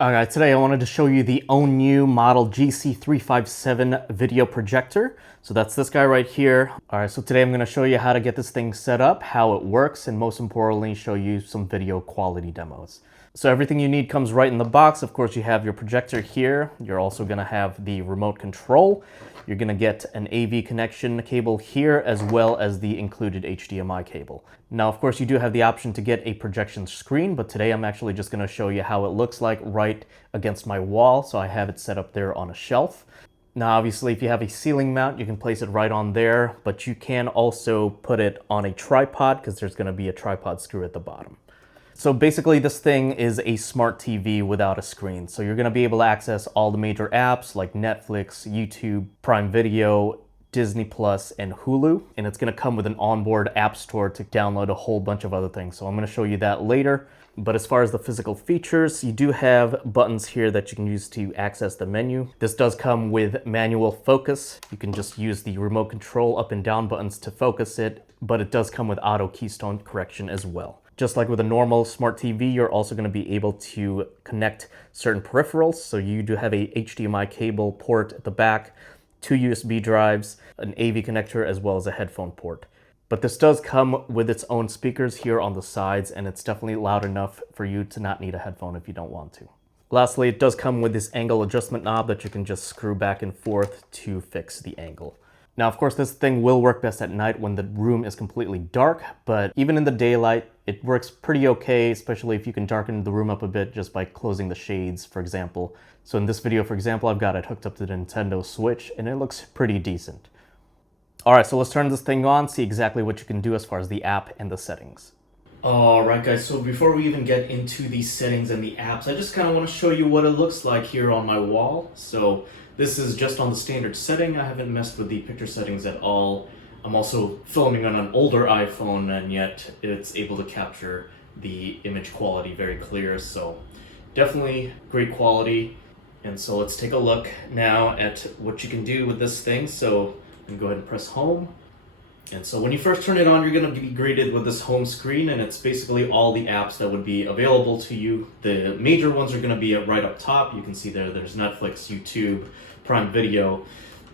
Alright, today I wanted to show you the OWNKNEW model GC357 video projector. So that's this guy right here. Alright, so today I'm going to show you how to get this thing set up, how it works, and most importantly, show you some video quality demos. So everything you need comes right in the box. Of course, you have your projector here. You're also going to have the remote control. You're going to get an AV connection cable here, as well as the included HDMI cable. Now, of course, you do have the option to get a projection screen, but today I'm actually just going to show you how it looks like right against my wall. So I have it set up there on a shelf. Now, obviously, if you have a ceiling mount, you can place it right on there, but you can also put it on a tripod because there's going to be a tripod screw at the bottom. So basically, this thing is a smart TV without a screen. So you're going to be able to access all the major apps like Netflix, YouTube, Prime Video, Disney Plus, and Hulu. And it's going to come with an onboard app store to download a whole bunch of other things. So I'm going to show you that later. But as far as the physical features, you do have buttons here that you can use to access the menu. This does come with manual focus. You can just use the remote control up and down buttons to focus it, but it does come with auto keystone correction as well. Just like with a normal smart TV, you're also going to be able to connect certain peripherals. So you do have a HDMI cable port at the back, 2 USB drives, an AV connector, as well as a headphone port. But this does come with its own speakers here on the sides, and it's definitely loud enough for you to not need a headphone if you don't want to. Lastly, it does come with this angle adjustment knob that you can just screw back and forth to fix the angle. Now, of course, this thing will work best at night when the room is completely dark, but even in the daylight, it works pretty okay, especially if you can darken the room up a bit just by closing the shades, for example. So in this video, for example, I've got it hooked up to the Nintendo Switch, and it looks pretty decent. All right, so let's turn this thing on, see exactly what you can do as far as the app and the settings. All right, guys, so before we even get into the settings and the apps, I just kind of want to show you what it looks like here on my wall. So this is just on the standard setting. I haven't messed with the picture settings at all. I'm also filming on an older iPhone, and yet it's able to capture the image quality very clear. So definitely great quality. And so let's take a look now at what you can do with this thing. So you can go ahead and press home. And so when you first turn it on, you're going to be greeted with this home screen, and it's basically all the apps that would be available to you. The major ones are going to be right up top. You can see there's Netflix, YouTube, Prime Video.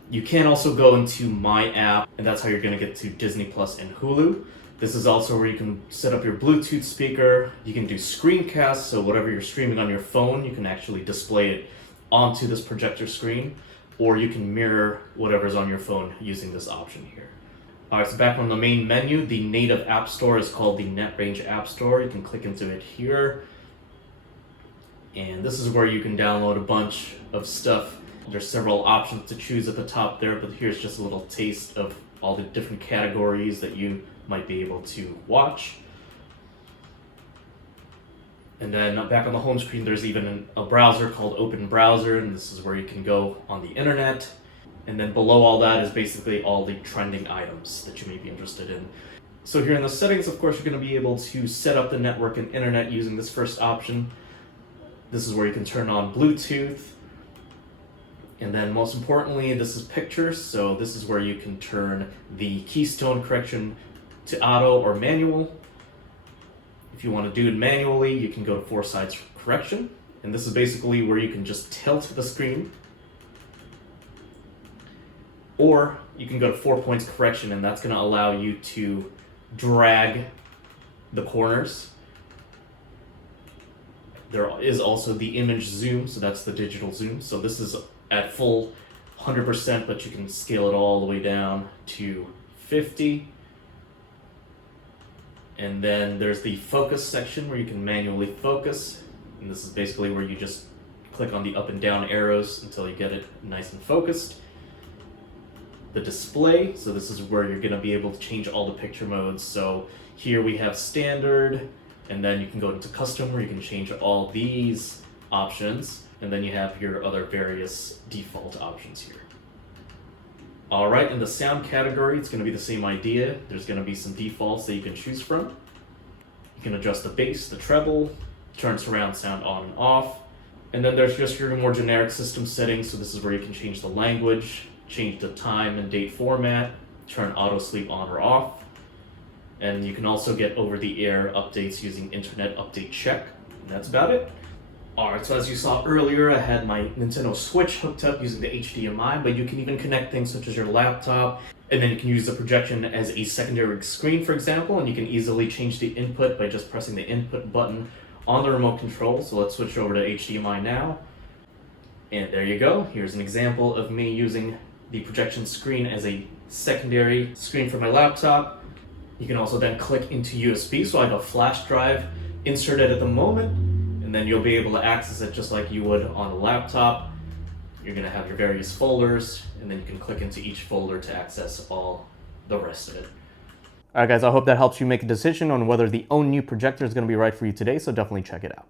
You can also go into My App, and that's how you're going to get to Disney Plus and Hulu. This is also where you can set up your Bluetooth speaker. You can do screencasts, so whatever you're streaming on your phone, you can actually display it onto this projector screen, or you can mirror whatever's on your phone using this option here. Alright, so back on the main menu, the native app store is called the NetRange App Store. You can click into it here. And this is where you can download a bunch of stuff. There's several options to choose at the top there, but here's just a little taste of all the different categories that you might be able to watch. And then back on the home screen, there's even a browser called Open Browser, and this is where you can go on the internet. And then below all that is basically all the trending items that you may be interested in. So here in the settings, of course, you're going to be able to set up the network and internet using this first option. This is where you can turn on Bluetooth. And then most importantly, this is pictures. So this is where you can turn the keystone correction to auto or manual. If you want to do it manually, you can go to 4 sides correction. And this is basically where you can just tilt the screen. Or you can go to 4 points correction, and that's going to allow you to drag the corners. There is also the image zoom, so that's the digital zoom. So this is at full 100%, but you can scale it all the way down to 50. And then there's the focus section where you can manually focus. And this is basically where you just click on the up and down arrows until you get it nice and focused. The display, so this is where you're going to be able to change all the picture modes. So here we have standard, and then you can go into custom where you can change all these options, and then you have your other various default options here. All right, in the sound category, it's going to be the same idea. There's going to be some defaults that you can choose from. You can adjust the bass, the treble, turn surround sound on and off, and then there's just your more generic system settings. So this is where you can change the language, change the time and date format, turn auto sleep on or off, and you can also get over-the-air updates using Internet Update Check, and that's about it. Alright, so as you saw earlier, I had my Nintendo Switch hooked up using the HDMI, but you can even connect things such as your laptop, and then you can use the projection as a secondary screen, for example, and you can easily change the input by just pressing the input button on the remote control. So let's switch over to HDMI now. And there you go. Here's an example of me using the projection screen as a secondary screen for my laptop. You can also then click into USB, so I have a flash drive inserted at the moment, and then you'll be able to access it just like you would on a laptop. You're going to have your various folders, and then you can click into each folder to access all the rest of it. Alright guys, I hope that helps you make a decision on whether the OWNKNEW projector is going to be right for you today, so definitely check it out.